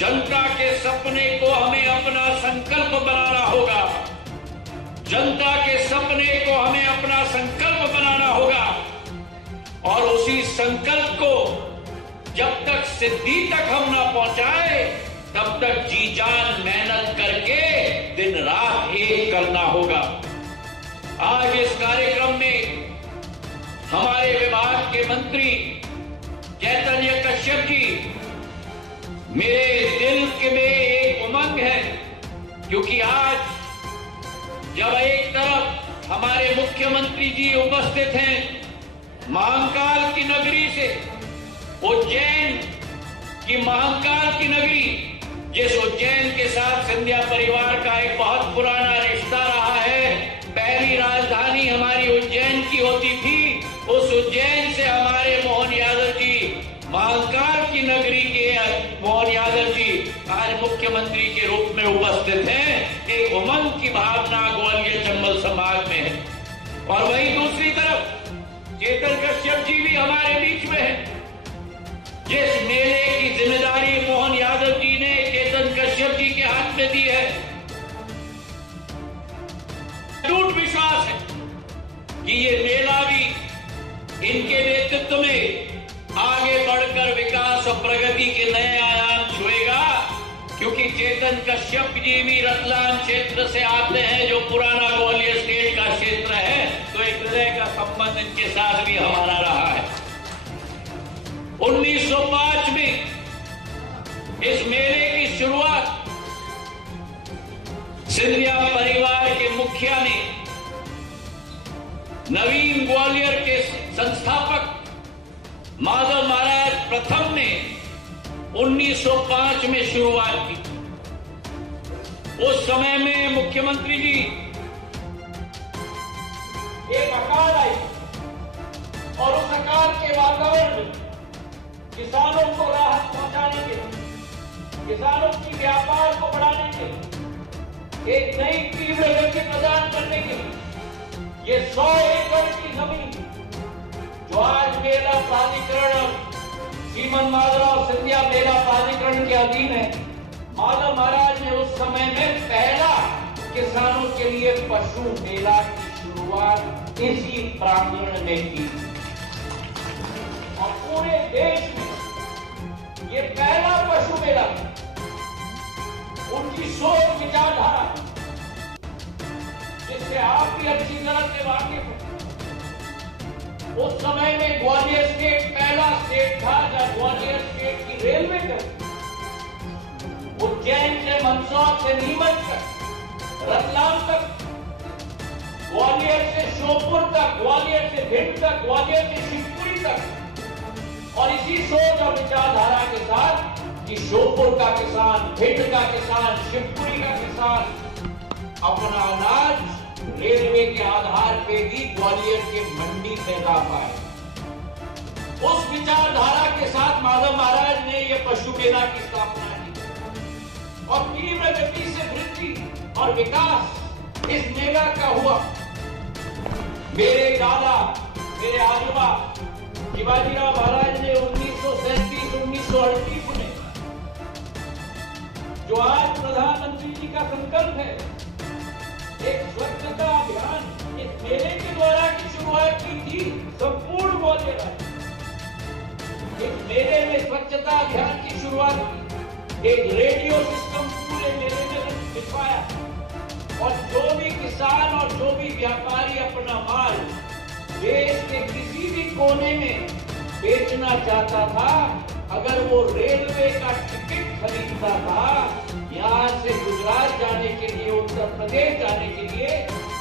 जनता के सपने को हमें अपना संकल्प बनाना होगा। जनता के सपने को हमें अपना संकल्प बनाना होगा और उसी संकल्प को जब तक सिद्धि तक हम ना पहुंचाए तब तक जी जान मेहनत करके दिन रात एक करना होगा। आज इस कार्यक्रम में हमारे विभाग के मंत्री चैतन्य कश्यप जी, मेरे दिल के में एक उमंग है, क्योंकि आज जब एक तरफ हमारे मुख्यमंत्री जी उपस्थित हैं महाकाल की नगरी से, उज्जैन की महाकाल की नगरी, जिस उज्जैन के साथ सिंधिया परिवार का एक बहुत पुराना रिश्ता रहा है। पहली राजधानी हमारी उज्जैन की होती थी। उस उज्जैन से हमारे मोहन यादव जी, महाकाल की नगरी के मोहन यादव जी आज मुख्यमंत्री के रूप में उपस्थित हैं। एक उमंग की भावना ग्वालियर चंबल समाज में है। और वहीं दूसरी तरफ चेतन कश्यप जी भी हमारे बीच में है। जिस मेले की जिम्मेदारी मोहन यादव जी ने चेतन कश्यप जी के हाथ में दी है, टूट विश्वास है कि ये मेला भी इनके नेतृत्व में आगे बढ़कर विकास और प्रगति के नए आयाम छुएगा। क्योंकि चेतन कश्यप जी भी रतलाम क्षेत्र से आते हैं, जो पुराना ग्वालियर स्टेट का क्षेत्र है, तो एक हृदय का संबंध इनके साथ भी हमारा रहा है। 1905 में इस मेले की शुरुआत सिंधिया परिवार के मुखिया ने, नवीन ग्वालियर के संस्थापक माधव महाराज प्रथम ने 1905 में शुरुआत की। उस समय में मुख्यमंत्री जी एक अकाल आई और उस अकाल के वातावरण में किसानों को राहत पहुंचाने के लिए, किसानों की व्यापार को बढ़ाने के लिए, एक नई तीव्र गति प्रदान करने के लिए ये 100 एकड़ की जमीन जो आज मेला प्राधिकरण श्रीमन माधवराव सिंधिया मेला प्राधिकरण के अधीन है, माधव महाराज ने उस समय में पहला किसानों के लिए पशु मेला की शुरुआत इसी प्रांगण में की और पूरे देश में ये पहला पशु मेला। उनकी सोच विचारधारा जिससे आप भी अच्छी तरह से वाकिफ हैं। उस समय में ग्वालियर स्टेट पहला स्टेट था जब ग्वालियर स्टेट की रेलवे कर उज्जैन से मंदसौर से नीमच तक, रतलाम तक, ग्वालियर से श्योपुर तक, ग्वालियर से भिंड तक, ग्वालियर से शिवपुरी तक। और इसी सोच और विचारधारा के साथ कि श्योपुर का किसान, भिंड का किसान, शिवपुरी का किसान अपना अनाज रेलवे के आधार पे भी ग्वालियर के मंडी से ला पाए। उस विचारधारा के साथ माधव महाराज ने यह पशु मेला की स्थापना की और तीव्र गति से वृद्धि और विकास इस मेला का हुआ। मेरे दादा, मेरे आजोबा शिवाजीराव महाराज ने 1937-1938 में जो आज प्रधानमंत्री जी का संकल्प है, एक स्वच्छता अभियान इस मेले के द्वारा की शुरुआत की थी संपूर्ण ग्वालियर। इस मेले में स्वच्छता अभियान की शुरुआत की, एक रेडियो सिस्टम पूरे मेले में बिछवाया और जो भी किसान और जो भी व्यापारी अपना माल देश के किसी भी कोने में बेचना चाहता था, अगर वो रेलवे का टिकट खरीदता था, यहाँ से गुजरात जाने के लिए, उत्तर प्रदेश जाने के लिए,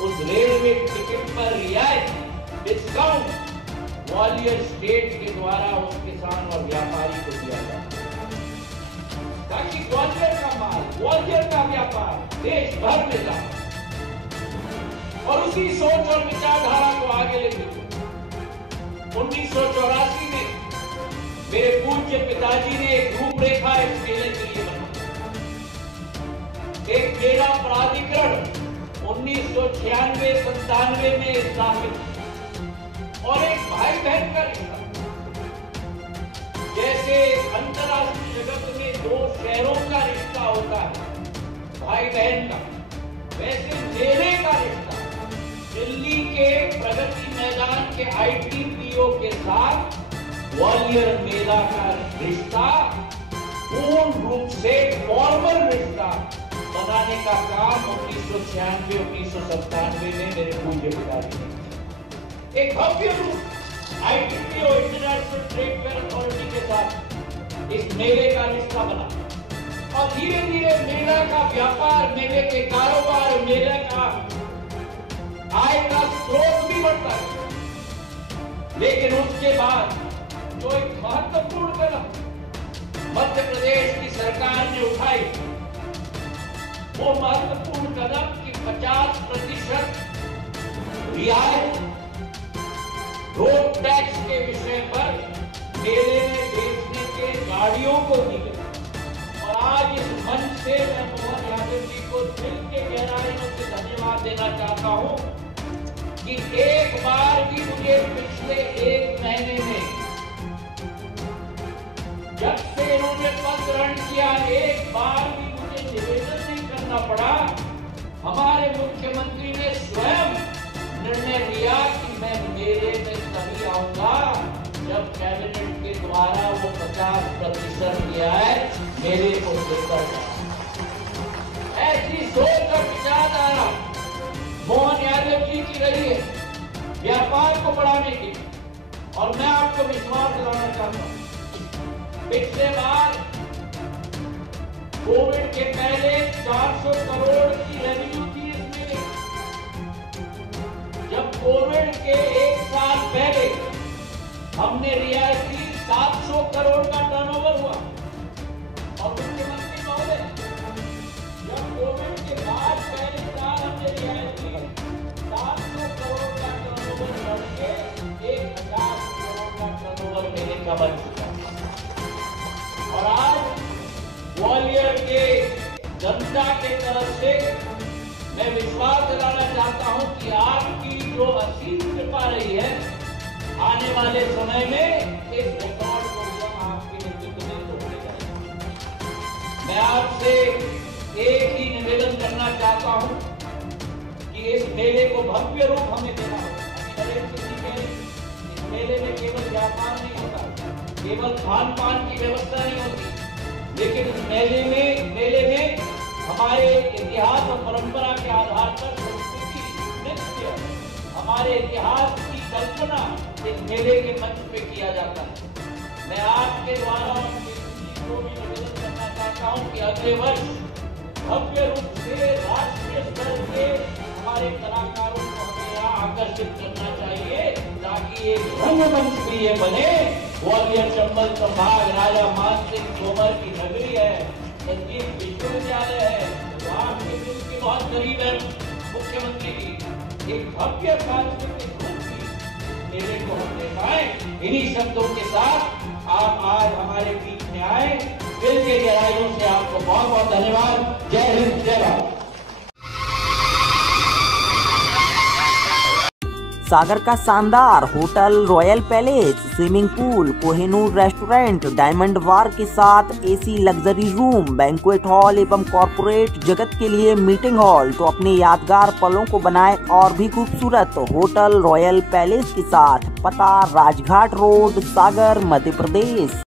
उस रेलवे टिकट पर रियायत, डिस्काउंट ग्वालियर स्टेट के द्वारा उस किसान और व्यापारी को दिया जाता ताकि ग्वालियर का माल, ग्वालियर का व्यापार देश भर में जाए। और उसी सोच और विचारधारा को आगे लेते हुए 1984 में मेरे पूज्य पिताजी ने एक रूपरेखा इस मेले के लिए बनाई। एक मेला प्राधिकरण 1996-97 में स्थापित और एक भाई बहन का रिश्ता। जैसे अंतरराष्ट्रीय जगत में दो शहरों का होता है भाई बहन का, वैसे मेले का रिश्ता दिल्ली के प्रगति मैदान के ITPO के साथ ग्वालियर मेला का रिश्ता पूर्ण रूप से फॉर्मल रिश्ता बनाने का काम 1996-1997 में मेरे पूज्य पिताजी ने एक भव्य रूप ITPO international trade fair authority के साथ इस मेले का रिश्ता बना और धीरे धीरे मेला का व्यापार, मेले के कारोबार, मेले का आय का स्रोत भी बढ़ता है। लेकिन उसके बाद जो एक महत्वपूर्ण कदम मध्य प्रदेश की सरकार ने उठाई, वो महत्वपूर्ण कदम कि 50% रियायत रोड टैक्स के विषय पर मेले में बेचने के गाड़ियों को दी गई। और आज इस मंच से मैं मोहन यादव जी को दिल के गहराइयों से धन्यवाद देना चाहता हूं कि एक बार भी मुझे पिछले 1 महीने में जब से इन्होंने पद ग्रहण किया, एक बार भी मुझे निवेदन नहीं करना पड़ा। हमारे मुख्यमंत्री ने स्वयं निर्णय लिया कि मैं मेले में तभी आऊंगा जब कैबिनेट के द्वारा वो 50% रियायत मेले को देकर जाए। ऐसी सोच और विचारधारा मोहन यादव जी की रही है व्यापार को बढ़ाने की। और मैं आपको विश्वास दिलाना चाहता हूं, पिछले बार कोविड के पहले 400 करोड़ की रेवेन्यू थी इस मेले। जब कोविड के 1 साल पहले हमने रियायत दी, 700 करोड़ का टर्नओवर हुआ। और मुख्यमंत्री महोदय, जब कोविड के बाद पहले साल हमने रियायत दी, 700 करोड़ का टर्नओवर बढ़ के 1000 करोड़ का टर्नओवर मेले का बन चुका। और आज ग्वालियर के जनता के तरफ से मैं विश्वास दिलाना चाहता हूं कि आपकी जो असीम कृपा रही है, आने वाले समय में इस रिकॉर्ड को हम आपके नेतृत्व में तोड़ने जाएंगे। मैं आपसे एक ही निवेदन करना चाहता हूं कि इस मेले को भव्य रूप हमें देना होगा। इस मेले में केवल व्यापार नहीं होता, केवल खान पान की व्यवस्था नहीं होती, लेकिन इस मेले में हमारे इतिहास और परंपरा के आधार पर संस्कृति, नृत्य, हमारे इतिहास की कल्पना इस मेले के मंच पे किया जाता है। मैं आपके द्वारा को भी निवेदन करना चाहता हूं कि अगले वर्ष भव्य रूप से राष्ट्रीय स्तर के हमारे कलाकारों को हमें यहाँ आकर्षित करना चाहिए, ताकि एक रंगमंच भी ये बने। ग्वालियर चंबल संभाग राजा मान सिंह तोमर की नगरी है, संगीत विश्वविद्यालय है, वहाँ के दिल के बहुत करीब है मुख्यमंत्री की। एक भव्य सांस्कृतिक रूप की मेले को हम दिखाएं। इन्हीं शब्दों के साथ आप आज हमारे बीच में आए, दिल के गहराइयों से आपको बहुत बहुत धन्यवाद। जय हिंद, जय भारत। सागर का शानदार hotel royal palace, swimming pool, Kohinoor restaurant, diamond bar के साथ AC luxury room, banquet hall एवं कॉर्पोरेट जगत के लिए मीटिंग हॉल, तो अपने यादगार पलों को बनाए और भी खूबसूरत। होटल रॉयल पैलेस के साथ पता राजघाट रोड, सागर, मध्य प्रदेश।